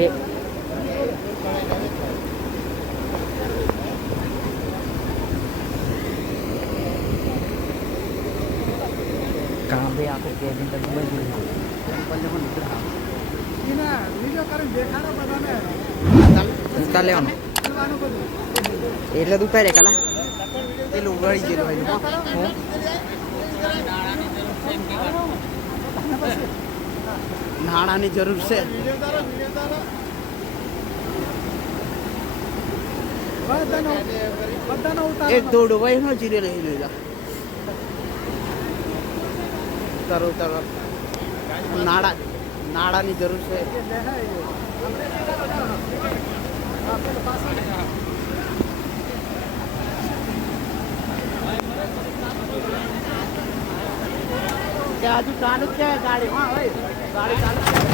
છે ભાઈ આખું કેબિન તો ખૂબ જ એટલે તું પહેરે કલા. પેલું ઉગાડી ગયેલું નાણાંની જરૂર છે. એક દોડ વય નો જીરે રહી લીધા તરો તરો નાડા નાડાની જરૂર છે. ત્યાં હજુ ચાલુ જ છે ગાડી? હા ભાઈ. ગાડી ચાલુ